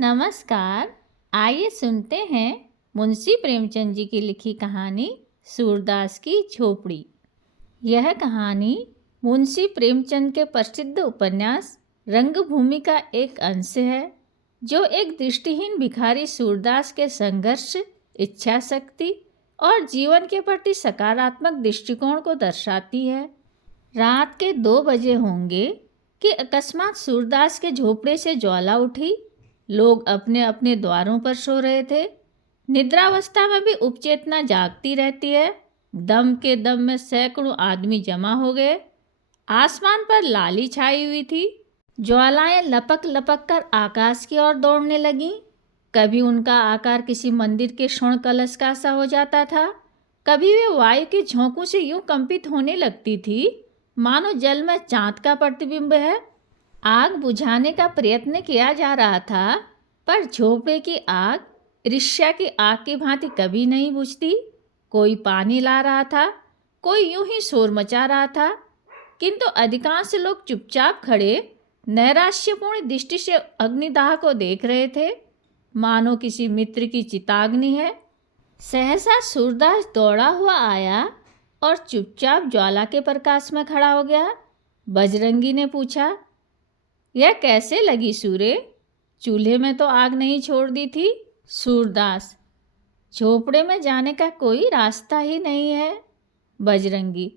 नमस्कार। आइए सुनते हैं मुंशी प्रेमचंद जी की लिखी कहानी सूरदास की झोपड़ी। यह कहानी मुंशी प्रेमचंद के प्रसिद्ध उपन्यास रंगभूमि का एक अंश है, जो एक दृष्टिहीन भिखारी सूरदास के संघर्ष, इच्छा शक्ति और जीवन के प्रति सकारात्मक दृष्टिकोण को दर्शाती है। रात के 2 बजे होंगे कि अकस्मात सूरदास के झोपड़े से ज्वाला उठी। लोग अपने अपने द्वारों पर सो रहे थे। निद्रावस्था में भी उपचेतना जागती रहती है। दम के दम में सैकड़ों आदमी जमा हो गए। आसमान पर लाली छाई हुई थी। ज्वालाएं लपक लपक कर आकाश की ओर दौड़ने लगीं। कभी उनका आकार किसी मंदिर के स्वर्ण कलश का सा हो जाता था, कभी वे वायु के झोंकों से यूं कंपित होने लगती थी मानो जल में चांद का प्रतिबिंब है। आग बुझाने का प्रयत्न किया जा रहा था, पर झोपड़े की आग ईर्ष्या की आग की भांति कभी नहीं बुझती। कोई पानी ला रहा था, कोई यूं ही शोर मचा रहा था, किंतु अधिकांश लोग चुपचाप खड़े नैराश्यपूर्ण दृष्टि से अग्निदाह को देख रहे थे, मानो किसी मित्र की चिताग्नि है। सहसा सूरदास दौड़ा हुआ आया और चुपचाप ज्वाला के प्रकाश में खड़ा हो गया। बजरंगी ने पूछा, यह कैसे लगी सूरे? चूल्हे में तो आग नहीं छोड़ दी थी। सूरदास, झोपड़े में जाने का कोई रास्ता ही नहीं है। बजरंगी,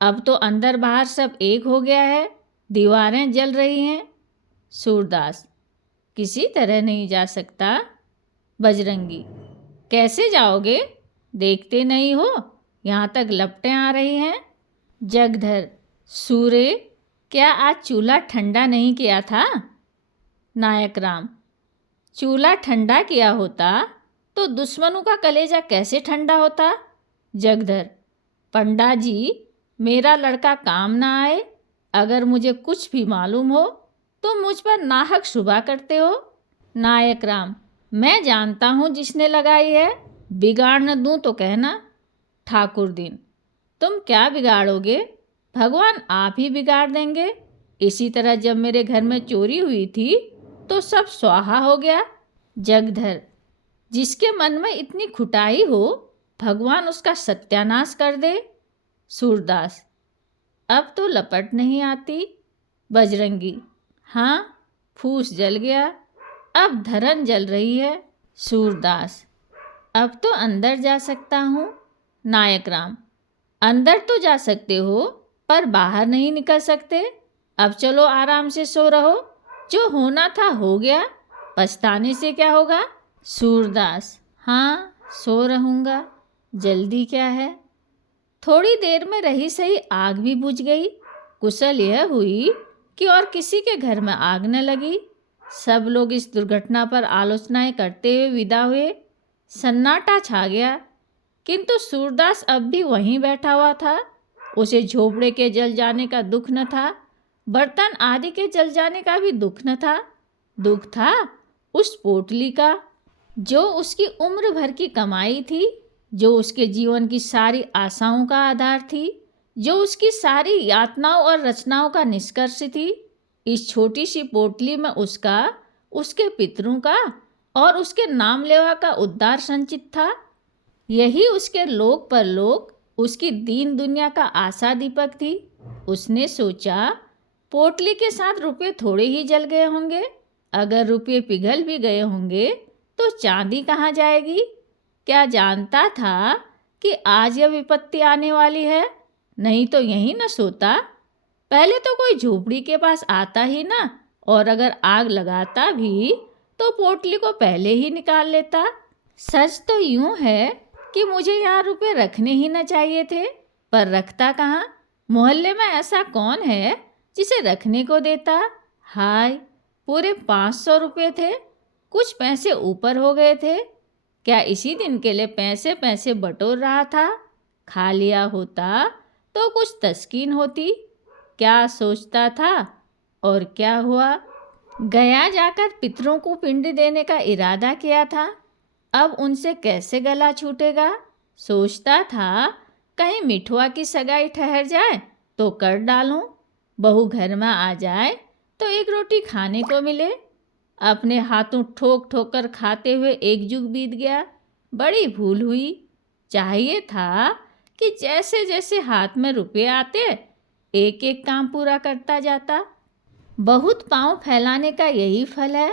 अब तो अंदर बाहर सब एक हो गया है, दीवारें जल रही हैं। सूरदास, किसी तरह नहीं जा सकता। बजरंगी, कैसे जाओगे? देखते नहीं हो यहाँ तक लपटें आ रही हैं। जगधर, सूरे, क्या आज चूल्हा ठंडा नहीं किया था? नायक राम, चूल्हा ठंडा किया होता तो दुश्मनों का कलेजा कैसे ठंडा होता? जगधर, पंडा जी, मेरा लड़का काम ना आए, अगर मुझे कुछ भी मालूम हो तो मुझ पर नाहक शुबा करते हो। नायक राम, मैं जानता हूँ जिसने लगाई है, बिगाड़ न दूँ तो कहना। ठाकुर दिन, तुम क्या बिगाड़ोगे? भगवान आप ही बिगाड़ देंगे। इसी तरह जब मेरे घर में चोरी हुई थी तो सब स्वाहा हो गया। जगधर, जिसके मन में इतनी खुटाई हो, भगवान उसका सत्यानाश कर दे। सूरदास, अब तो लपट नहीं आती। बजरंगी, हाँ, फूस जल गया, अब धरन जल रही है। सूरदास, अब तो अंदर जा सकता हूँ। नायक राम, अंदर तो जा सकते हो, पर बाहर नहीं निकल सकते। अब चलो आराम से सो रहो, जो होना था हो गया, पछताने से क्या होगा। सूरदास, हाँ, सो रहूँगा, जल्दी क्या है। थोड़ी देर में रही सही आग भी बुझ गई। कुशल यह हुई कि और किसी के घर में आग न लगी। सब लोग इस दुर्घटना पर आलोचनाएं करते हुए विदा हुए। सन्नाटा छा गया, किंतु सूरदास अब भी वहीं बैठा हुआ था। उसे झोपड़े के जल जाने का दुख न था, बर्तन आदि के जल जाने का भी दुख न था। दुख था उस पोटली का, जो उसकी उम्र भर की कमाई थी, जो उसके जीवन की सारी आशाओं का आधार थी, जो उसकी सारी यातनाओं और रचनाओं का निष्कर्ष थी। इस छोटी सी पोटली में उसका, उसके पितरों का और उसके नाम लेवा का उद्धार संचित था। यही उसके लोक परलोक, उसकी दीन दुनिया का आशा दीपक थी। उसने सोचा, पोटली के साथ रुपये थोड़े ही जल गए होंगे, अगर रुपये पिघल भी गए होंगे तो चांदी कहाँ जाएगी। क्या जानता था कि आज यह विपत्ति आने वाली है, नहीं तो यहीं न सोता। पहले तो कोई झोपड़ी के पास आता ही ना, और अगर आग लगाता भी तो पोटली को पहले ही निकाल लेता। सच तो यूं है कि मुझे यहाँ रुपये रखने ही न चाहिए थे, पर रखता कहाँ। मोहल्ले में ऐसा कौन है जिसे रखने को देता। हाय, पूरे 500 रुपये थे, कुछ पैसे ऊपर हो गए थे। क्या इसी दिन के लिए पैसे पैसे बटोर रहा था? खा लिया होता तो कुछ तस्कीन होती। क्या सोचता था और क्या हुआ। गया जाकर पितरों को पिंड देने का इरादा किया था, अब उनसे कैसे गला छूटेगा। सोचता था कहीं मिठुआ की सगाई ठहर जाए तो कर डालूं, बहू घर में आ जाए तो एक रोटी खाने को मिले। अपने हाथों ठोक ठोक कर खाते हुए एक जुग बीत गया। बड़ी भूल हुई। चाहिए था कि जैसे जैसे हाथ में रुपए आते एक एक काम पूरा करता जाता। बहुत पांव फैलाने का यही फल है।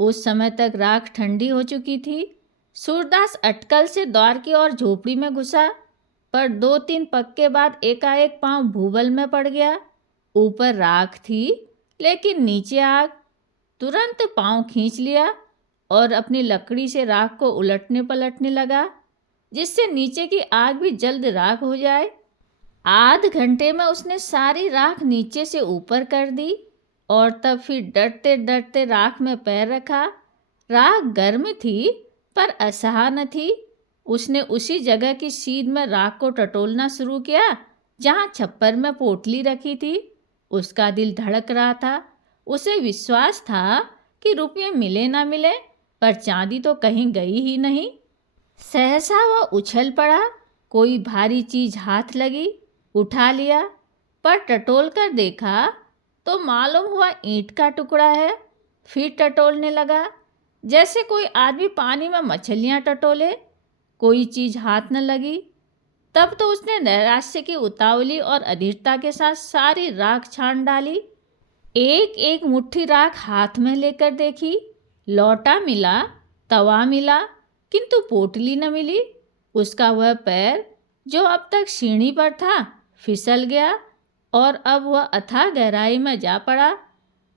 उस समय तक राख ठंडी हो चुकी थी। सूरदास अटकल से द्वार की ओर झोपड़ी में घुसा, पर 2-3 पक्के बाद एकाएक पांव भूबल में पड़ गया। ऊपर राख थी लेकिन नीचे आग। तुरंत पांव खींच लिया और अपनी लकड़ी से राख को उलटने पलटने लगा, जिससे नीचे की आग भी जल्द राख हो जाए। आध घंटे में उसने सारी राख नीचे से ऊपर कर दी और तब फिर डरते डरते राख में पैर रखा। राख गर्म थी पर असहा न थी। उसने उसी जगह की सीध में राख को टटोलना शुरू किया जहाँ छप्पर में पोटली रखी थी। उसका दिल धड़क रहा था। उसे विश्वास था कि रुपये मिले ना मिले, पर चांदी तो कहीं गई ही नहीं। सहसा वह उछल पड़ा। कोई भारी चीज हाथ लगी, उठा लिया, पर टटोल कर देखा तो मालूम हुआ ईंट का टुकड़ा है। फिर टटोलने लगा जैसे कोई आदमी पानी में मछलियाँ टटोले। कोई चीज हाथ न लगी। तब तो उसने नैराश्य की उतावली और अधीरता के साथ सारी राख छान डाली। एक एक मुट्ठी राख हाथ में लेकर देखी। लौटा मिला, तवा मिला, किंतु पोटली न मिली। उसका वह पैर जो अब तक सीढ़ी पर था फिसल गया और अब वह अथाह गहराई में जा पड़ा।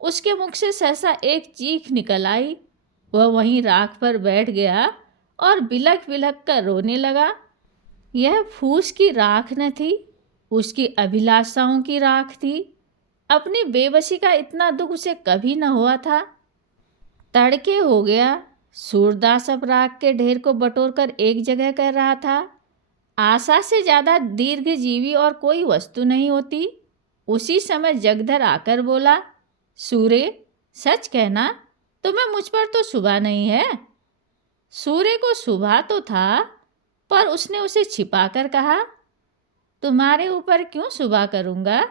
उसके मुख से सहसा एक चीख निकल आई। वह वहीं राख पर बैठ गया और बिलख बिलख कर रोने लगा। यह फूस की राख न थी, उसकी अभिलाषाओं की राख थी। अपनी बेबसी का इतना दुख उसे कभी न हुआ था। तड़के हो गया। सूरदास अब राख के ढेर को बटोर कर एक जगह कर रहा था। आशा से ज़्यादा दीर्घजीवी और कोई वस्तु नहीं होती। उसी समय जगधर आकर बोला, सूरे, सच कहना, तुम्हें मुझ पर तो शुभा नहीं है। सूर्य को शुभा तो था, पर उसने उसे छिपाकर कहा, तुम्हारे ऊपर क्यों शुभा करूँगा?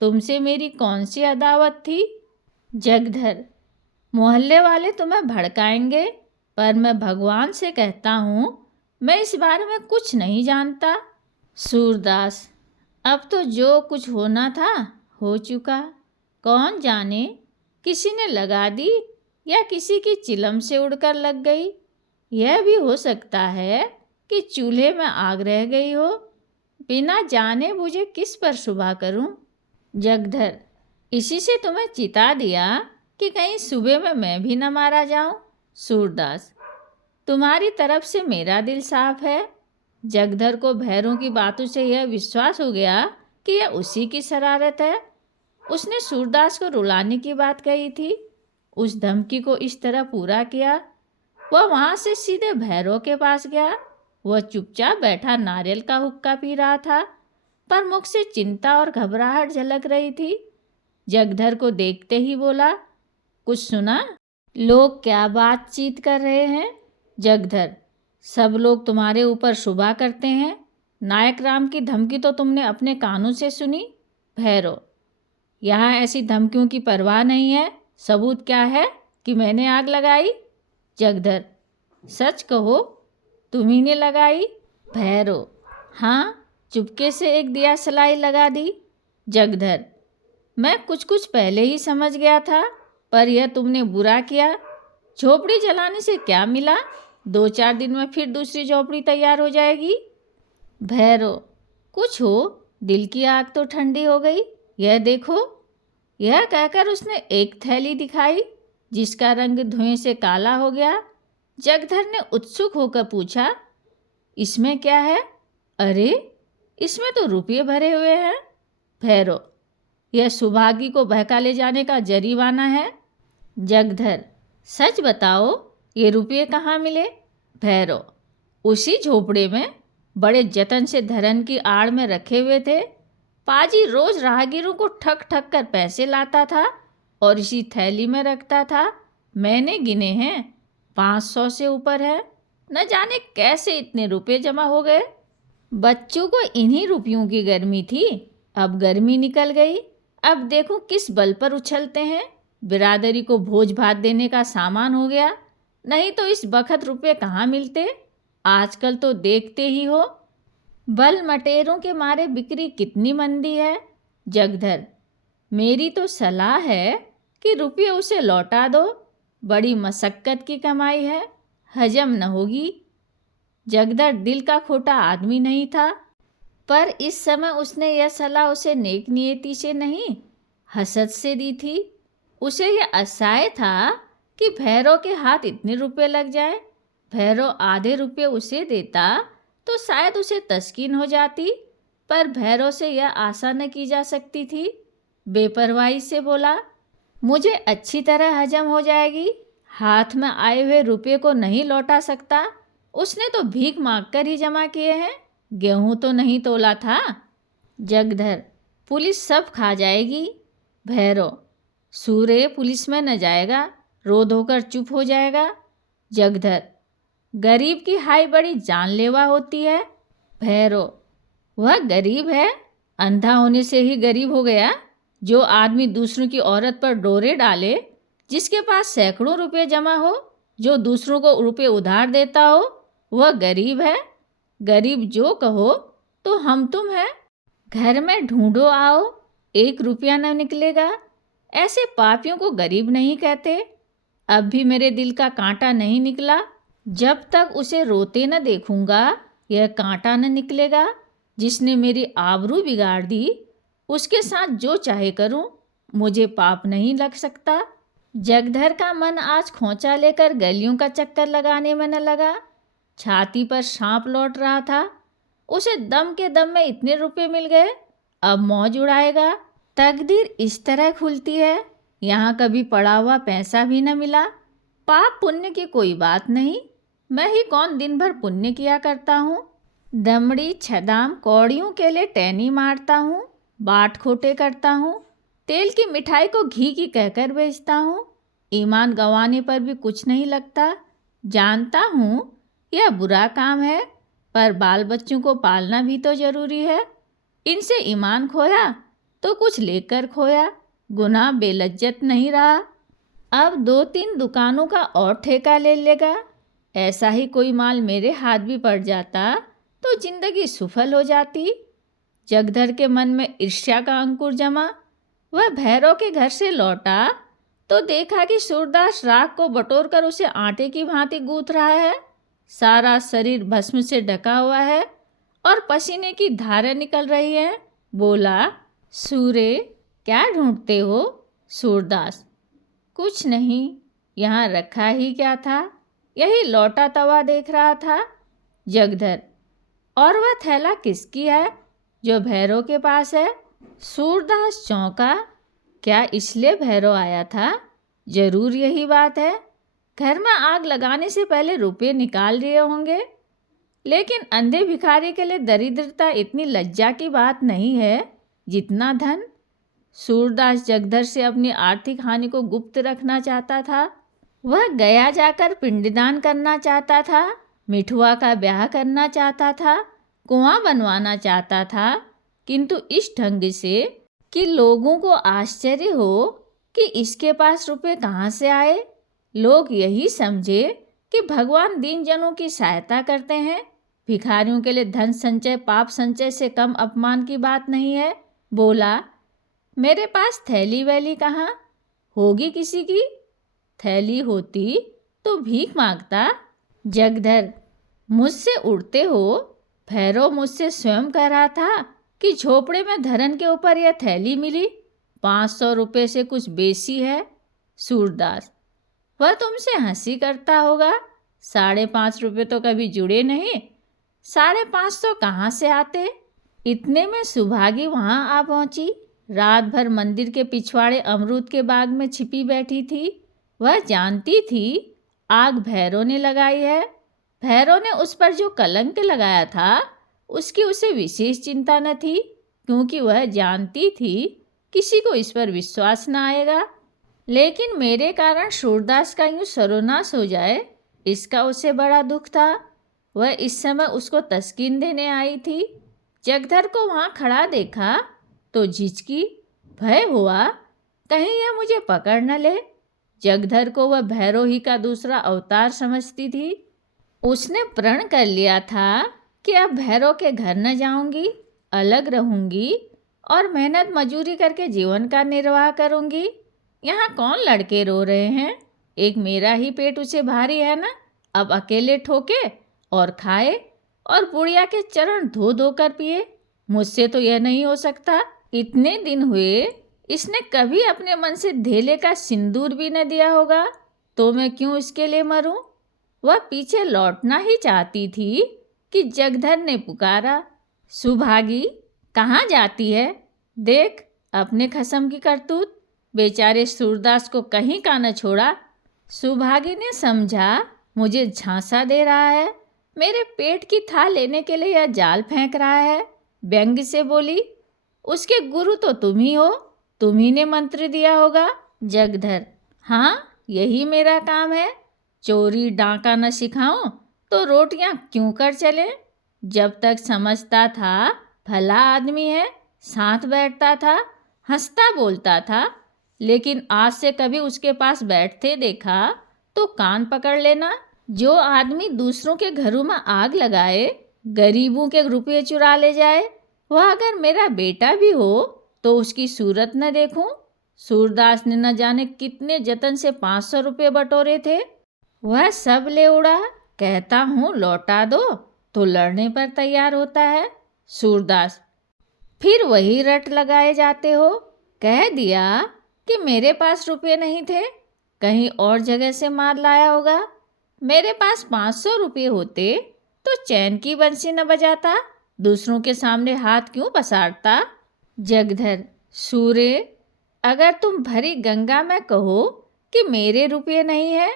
तुमसे मेरी कौन सी अदावत थी? जगधर, मोहल्ले वाले तुम्हें भड़काएंगे, पर मैं भगवान से कहता हूँ मैं इस बारे में कुछ नहीं जानता। सूरदास, अब तो जो कुछ होना था हो चुका। कौन जाने किसी ने लगा दी या किसी की चिलम से उड़कर लग गई। यह भी हो सकता है कि चूल्हे में आग रह गई हो। बिना जाने बुझे किस पर शुभा करूं? जगधर, इसी से तुम्हें चिता दिया कि कहीं सुबह में मैं भी न मारा जाऊं। सूरदास, तुम्हारी तरफ से मेरा दिल साफ है। जगधर को भैरों की बातों से यह विश्वास हो गया कि यह उसी की शरारत है। उसने सूरदास को रुलाने की बात कही थी। उस धमकी को इस तरह पूरा किया। वह वहाँ से सीधे भैरों के पास गया। वह चुपचाप बैठा नारियल का हुक्का पी रहा था, पर मुख से चिंता और घबराहट झलक रही थी। जगधर को देखते ही बोला, कुछ सुना? लोग क्या बातचीत कर रहे हैं? जगधर, सब लोग तुम्हारे ऊपर शुभा करते हैं। नायक राम की धमकी तो तुमने अपने कानों से सुनी। भैरव, यहाँ ऐसी धमकियों की परवाह नहीं है। सबूत क्या है कि मैंने आग लगाई? जगधर, सच कहो, तुम्ही ने लगाई? भैरव, हाँ, चुपके से एक दिया सलाई लगा दी। जगधर, मैं कुछ कुछ पहले ही समझ गया था, पर यह तुमने बुरा किया। झोपड़ी जलाने से क्या मिला? 2-4 दिन में फिर दूसरी झोपड़ी तैयार हो जाएगी। भैरव, कुछ हो, दिल की आग तो ठंडी हो गई। यह देखो। यह कहकर उसने एक थैली दिखाई जिसका रंग धुएं से काला हो गया। जगधर ने उत्सुक होकर पूछा, इसमें क्या है? अरे, इसमें तो रुपये भरे हुए हैं। भैरव, यह सुभागी को बहका ले जाने का जरीवाना है। जगधर, सच बताओ, ये रुपये कहाँ मिले? भैरव, उसी झोपड़े में बड़े जतन से धरन की आड़ में रखे हुए थे। पाजी रोज राहगीरों को ठक ठक कर पैसे लाता था और इसी थैली में रखता था। मैंने गिने हैं, 500 से ऊपर है। न जाने कैसे इतने रुपये जमा हो गए। बच्चों को इन्हीं रुपयों की गर्मी थी। अब गर्मी निकल गई। अब देखो किस बल पर उछलते हैं। बिरादरी को भोज भात देने का सामान हो गया, नहीं तो इस बखत रुपए कहाँ मिलते। आजकल तो देखते ही हो बल मटेरों के मारे बिक्री कितनी मंदी है। जगधर: मेरी तो सलाह है कि रुपये उसे लौटा दो, बड़ी मशक्कत की कमाई है, हजम न होगी। जगधर दिल का खोटा आदमी नहीं था, पर इस समय उसने यह सलाह उसे नेक नियति से नहीं, हसद से दी थी। उसे यह असहाय था कि भैरव के हाथ इतने रुपए लग जाए। भैरव आधे रुपये उसे देता तो शायद उसे तस्कीन हो जाती, पर भैरव से यह आशा न की जा सकती थी। बेपरवाही से बोला, मुझे अच्छी तरह हजम हो जाएगी, हाथ में आए हुए रुपये को नहीं लौटा सकता। उसने तो भीख मांग कर ही जमा किए हैं, गेहूं तो नहीं तोला था। जगधर: पुलिस सब खा जाएगी। भैरव: सूर्य पुलिस में न जाएगा, रोध होकर चुप हो जाएगा। जगधर: गरीब की हाय बड़ी जानलेवा होती है। भैरव: वह गरीब है, अंधा होने से ही गरीब हो गया। जो आदमी दूसरों की औरत पर डोरे डाले, जिसके पास सैकड़ों रुपए जमा हो, जो दूसरों को रुपए उधार देता हो, वह गरीब है। गरीब जो कहो तो हम तुम हैं। घर में ढूंढो आओ, 1 रुपया न निकलेगा। ऐसे पापियों को गरीब नहीं कहते। अब भी मेरे दिल का कांटा नहीं निकला। जब तक उसे रोते न देखूंगा, यह कांटा न निकलेगा। जिसने मेरी आबरू बिगाड़ दी, उसके साथ जो चाहे करूं, मुझे पाप नहीं लग सकता। जगधर का मन आज खोंचा लेकर गलियों का चक्कर लगाने में न लगा। छाती पर सांप लौट रहा था। उसे दम के दम में इतने रुपए मिल गए, अब मौज उड़ाएगा। तकदीर इस तरह खुलती है। यहाँ कभी पड़ा हुआ पैसा भी न मिला। पाप पुण्य की कोई बात नहीं, मैं ही कौन दिन भर पुण्य किया करता हूँ। दमड़ी छदाम कौड़ियों के लिए टैनी मारता हूँ, बाट खोटे करता हूँ, तेल की मिठाई को घी की कहकर बेचता हूँ। ईमान गंवाने पर भी कुछ नहीं लगता। जानता हूँ यह बुरा काम है, पर बाल बच्चों को पालना भी तो जरूरी है। इनसे ईमान खोया तो कुछ लेकर खोया, गुनाह बेलज्जत नहीं रहा। अब 2-3 दुकानों का और ठेका ले लेगा। ऐसा ही कोई माल मेरे हाथ भी पड़ जाता तो जिंदगी सफल हो जाती। जगधर के मन में ईर्ष्या का अंकुर जमा। वह भैरव के घर से लौटा तो देखा कि सूरदास राख को बटोर कर उसे आटे की भांति गूंथ रहा है। सारा शरीर भस्म से ढका हुआ है और पसीने की धारें निकल रही हैं। बोला, सूर्य क्या ढूंढते हो? सूरदास: कुछ नहीं, यहाँ रखा ही क्या था, यही लौटा तवा देख रहा था। जगधर: और वह थैला किसकी है जो भैरव के पास है? सूरदास चौंका। क्या इसलिए भैरव आया था? जरूर यही बात है। घर में आग लगाने से पहले रुपये निकाल लिए होंगे। लेकिन अंधे भिखारी के लिए दरिद्रता इतनी लज्जा की बात नहीं है जितना धन। सूरदास जगधर से अपनी आर्थिक हानि को गुप्त रखना चाहता था। वह गया जाकर पिंडदान करना चाहता था, मिठुआ का ब्याह करना चाहता था, कुआं बनवाना चाहता था, किंतु इस ढंग से कि लोगों को आश्चर्य हो कि इसके पास रुपए कहाँ से आए। लोग यही समझे कि भगवान दीन जनों की सहायता करते हैं। भिखारियों के लिए धन संचय पाप संचय से कम अपमान की बात नहीं है। बोला, मेरे पास थैली वैली कहाँ? होगी किसी की। थैली होती तो भीख मांगता। जगधर: मुझसे उड़ते हो? भैरव मुझसे स्वयं कह रहा था कि झोपड़े में धरन के ऊपर यह थैली मिली, 500 रुपये से कुछ बेसी है। सूरदास: वह तुमसे हंसी करता होगा, 5.5 रुपये तो कभी जुड़े नहीं, 550 कहाँ से आते। इतने में सुभागी वहाँ आ पहुँची। रात भर मंदिर के पिछवाड़े अमरूद के बाग में छिपी बैठी थी। वह जानती थी आग भैरव ने लगाई है। भैरव ने उस पर जो कलंक लगाया था उसकी उसे विशेष चिंता न थी, क्योंकि वह जानती थी किसी को इस पर विश्वास न आएगा। लेकिन मेरे कारण सूरदास का यूँ सर्वनाश हो जाए, इसका उसे बड़ा दुख था। वह इस समय उसको तस्कीन देने आई थी। जगधर को वहाँ खड़ा देखा तो झिझकी, भय हुआ कहीं यह मुझे पकड़ न ले। जगधर को वह भैरव ही का दूसरा अवतार समझती थी। उसने प्रण कर लिया था कि अब भैरव के घर न जाऊंगी, अलग रहूंगी और मेहनत मजूरी करके जीवन का निर्वाह करूंगी। यहाँ कौन लड़के रो रहे हैं? एक मेरा ही पेट उसे भारी है ना, अब अकेले ठोके और खाए और बुढ़िया के चरण धो धो कर पिए। मुझसे तो यह नहीं हो सकता। इतने दिन हुए इसने कभी अपने मन से धेले का सिंदूर भी न दिया होगा, तो मैं क्यों इसके लिए मरूं? वह पीछे लौटना ही चाहती थी कि जगधर ने पुकारा, सुभागी कहाँ जाती है? देख अपने खसम की करतूत। बेचारे सूरदास को कहीं का न छोड़ा। सुभागी ने समझा मुझे झांसा दे रहा है, मेरे पेट की थाल लेने के लिए यह जाल फेंक रहा है। व्यंग से बोली, उसके गुरु तो तुम ही हो, तुम ही ने मंत्र दिया होगा। जगधर, हाँ यही मेरा काम है। चोरी डांका न सिखाऊं तो रोटियां क्यों कर चले। जब तक समझता था भला आदमी है, साथ बैठता था, हंसता बोलता था, लेकिन आज से कभी उसके पास बैठते देखा तो कान पकड़ लेना। जो आदमी दूसरों के घरों में आग लगाए, गरीबों के रुपये चुरा ले जाए, वह अगर मेरा बेटा भी हो तो उसकी सूरत न देखूं। सूरदास ने न जाने कितने जतन से 500 रुपये बटोरे थे, वह सब ले उड़ा। कहता हूँ लौटा दो तो लड़ने पर तैयार होता है। सूरदास, फिर वही रट लगाए जाते हो। कह दिया कि मेरे पास रुपये नहीं थे, कहीं और जगह से मार लाया होगा। मेरे पास 500 रुपये होते तो चैन की बंसी न बजाता, दूसरों के सामने हाथ क्यों पसारता। जगधर, सूरे अगर तुम भरी गंगा में कहो कि मेरे रुपये नहीं है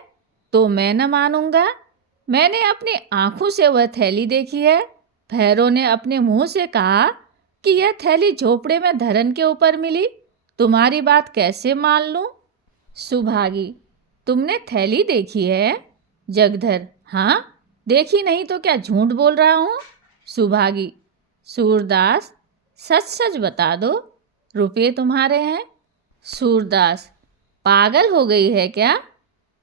तो मैं न मानूंगा। मैंने अपनी आंखों से वह थैली देखी है। भैरव ने अपने मुंह से कहा कि यह थैली झोपड़े में धरन के ऊपर मिली। तुम्हारी बात कैसे मान लूं? सुभागी, तुमने थैली देखी है? जगधर, हाँ देखी नहीं तो क्या झूठ बोल रहा हूँ। सुभागी, सूरदास सच सच बता दो, रुपये तुम्हारे हैं? सूरदास, पागल हो गई है क्या?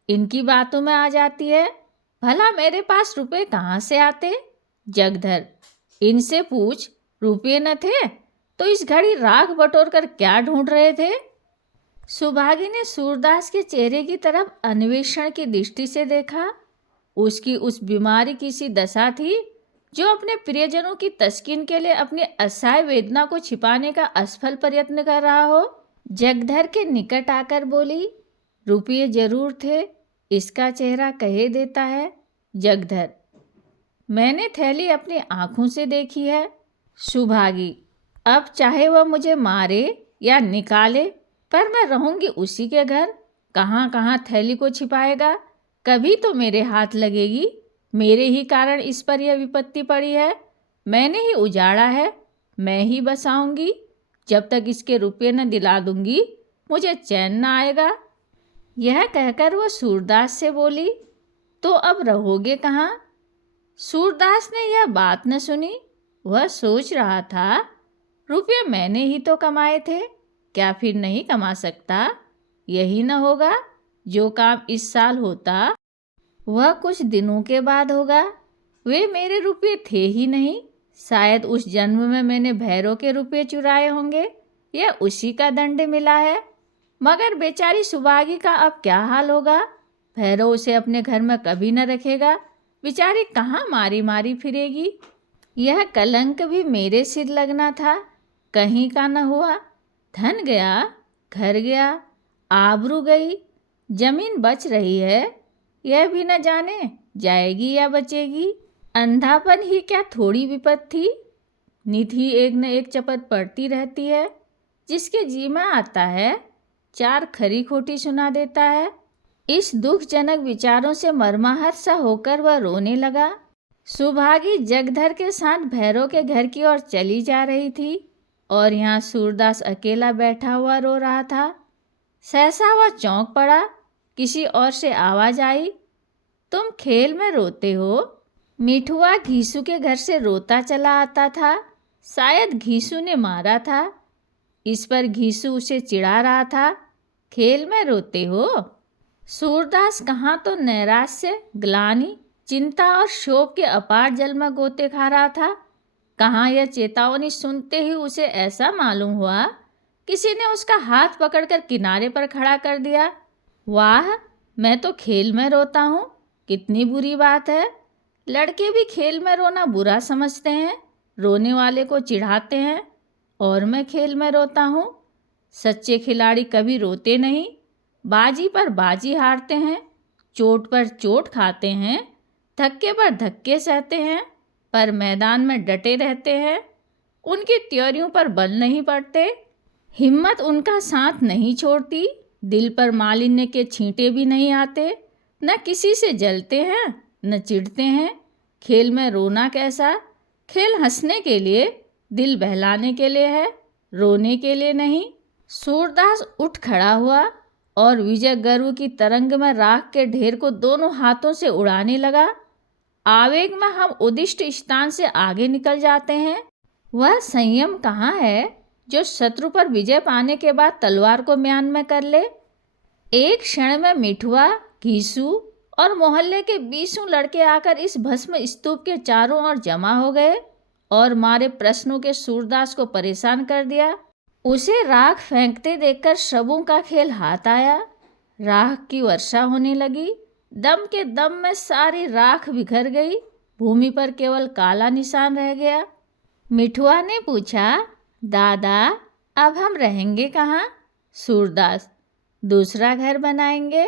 इनकी बातों में आ जाती है। भला मेरे पास रुपये कहाँ से आते? जगधर, इनसे पूछ, रुपये न थे तो इस घड़ी राख बटोर कर क्या ढूंढ रहे थे? सुभागी ने सूरदास के चेहरे की तरफ अन्वेषण की दृष्टि से देखा। उसकी उस बीमारी की सी दशा थी जो अपने प्रियजनों की तस्कीन के लिए अपनी असहाय वेदना को छिपाने का असफल प्रयत्न कर रहा हो। जगधर के निकट आकर बोली, रुपये जरूर थे, इसका चेहरा कहे देता है। जगधर, मैंने थैली अपनी आंखों से देखी है। सुभागी, अब चाहे वह मुझे मारे या निकाले, पर मैं रहूंगी उसी के घर। कहाँ कहाँ थैली को छिपाएगा, कभी तो मेरे हाथ लगेगी। मेरे ही कारण इस पर यह विपत्ति पड़ी है, मैंने ही उजाड़ा है, मैं ही बसाऊंगी। जब तक इसके रुपये न दिला दूंगी मुझे चैन न आएगा। यह कहकर वह सूरदास से बोली, तो अब रहोगे कहाँ? सूरदास ने यह बात न सुनी। वह सोच रहा था, रुपये मैंने ही तो कमाए थे, क्या फिर नहीं कमा सकता? यही न होगा जो काम इस साल होता वह कुछ दिनों के बाद होगा। वे मेरे रुपये थे ही नहीं, शायद उस जन्म में मैंने भैरव के रुपये चुराए होंगे, यह उसी का दंड मिला है। मगर बेचारी सुभागी का अब क्या हाल होगा? भैरव उसे अपने घर में कभी न रखेगा, बेचारी कहाँ मारी मारी फिरेगी। यह कलंक भी मेरे सिर लगना था, कहीं का न हुआ। धन गया, घर गया, आबरू गई, जमीन बच रही है, यह भी न जाने जाएगी या बचेगी। अंधापन ही क्या थोड़ी विपद थी, निधि एक न एक चपत पड़ती रहती है। जिसके जी में आता है 4 खरी खोटी सुना देता है। इस दुखजनक विचारों से मर्माहत सा होकर वह रोने लगा। सुभागी जगधर के साथ भैरव के घर की ओर चली जा रही थी और यहाँ सूरदास अकेला बैठा हुआ रो रहा था। सहसा वह चौंक पड़ा, किसी और से आवाज आई, तुम खेल में रोते हो? मिठुआ घीसू के घर से रोता चला आता था, शायद घीसू ने मारा था। इस पर घीसू उसे चिढ़ा रहा था, खेल में रोते हो? सूरदास कहाँ तो नैराश्य, ग्लानि, चिंता और शोक के अपार जल में गोते खा रहा था, कहाँ यह चेतावनी सुनते ही उसे ऐसा मालूम हुआ किसी ने उसका हाथ पकड़कर किनारे पर खड़ा कर दिया। वाह, मैं तो खेल में रोता हूँ, कितनी बुरी बात है। लड़के भी खेल में रोना बुरा समझते हैं, रोने वाले को चिढ़ाते हैं, और मैं खेल में रोता हूँ। सच्चे खिलाड़ी कभी रोते नहीं, बाजी पर बाजी हारते हैं, चोट पर चोट खाते हैं, धक्के पर धक्के सहते हैं, पर मैदान में डटे रहते हैं। उनकी त्योरियों पर बल नहीं पड़ते, हिम्मत उनका साथ नहीं छोड़ती, दिल पर मालिन्य के छींटे भी नहीं आते, न किसी से जलते हैं न चिढ़ते हैं। खेल में रोना कैसा? खेल हंसने के लिए, दिल बहलाने के लिए है, रोने के लिए नहीं। सूरदास उठ खड़ा हुआ और विजय गर्व की तरंग में राख के ढेर को दोनों हाथों से उड़ाने लगा। आवेग में हम उदिष्ट स्थान से आगे निकल जाते हैं। वह संयम कहाँ है जो शत्रु पर विजय पाने के बाद तलवार को म्यान में कर ले। एक क्षण में मिठुआ, घीसू और मोहल्ले के 20 लड़के आकर इस भस्म स्तूप के चारों ओर जमा हो गए और मारे प्रश्नों के सूरदास को परेशान कर दिया। उसे राख फेंकते देखकर शवों का खेल हाथ आया, राख की वर्षा होने लगी। दम के दम में सारी राख बिखर गई, भूमि पर केवल काला निशान रह गया। मिठुआ ने पूछा, दादा अब हम रहेंगे कहाँ? सूरदास, दूसरा घर बनाएंगे।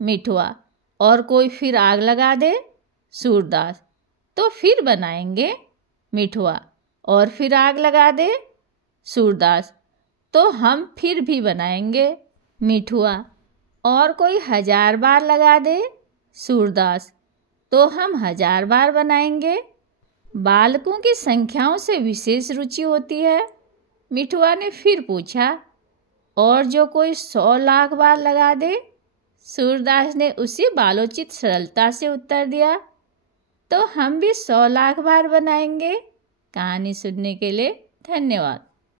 मिठुआ, और कोई फिर आग लगा दे? सूरदास, तो फिर बनाएंगे। मिठुआ, और फिर आग लगा दे? सूरदास, तो हम फिर भी बनाएंगे। मिठुआ, और कोई 1000 बार लगा दे? सूरदास, तो हम 1000 बार बनाएंगे। बालकों की संख्याओं से विशेष रुचि होती है। मिठुआ ने फिर पूछा, और जो कोई 100 लाख बार लगा दे? सूरदास ने उसी बालोचित सरलता से उत्तर दिया, तो हम भी 100 लाख बार बनाएंगे। कहानी सुनने के लिए धन्यवाद।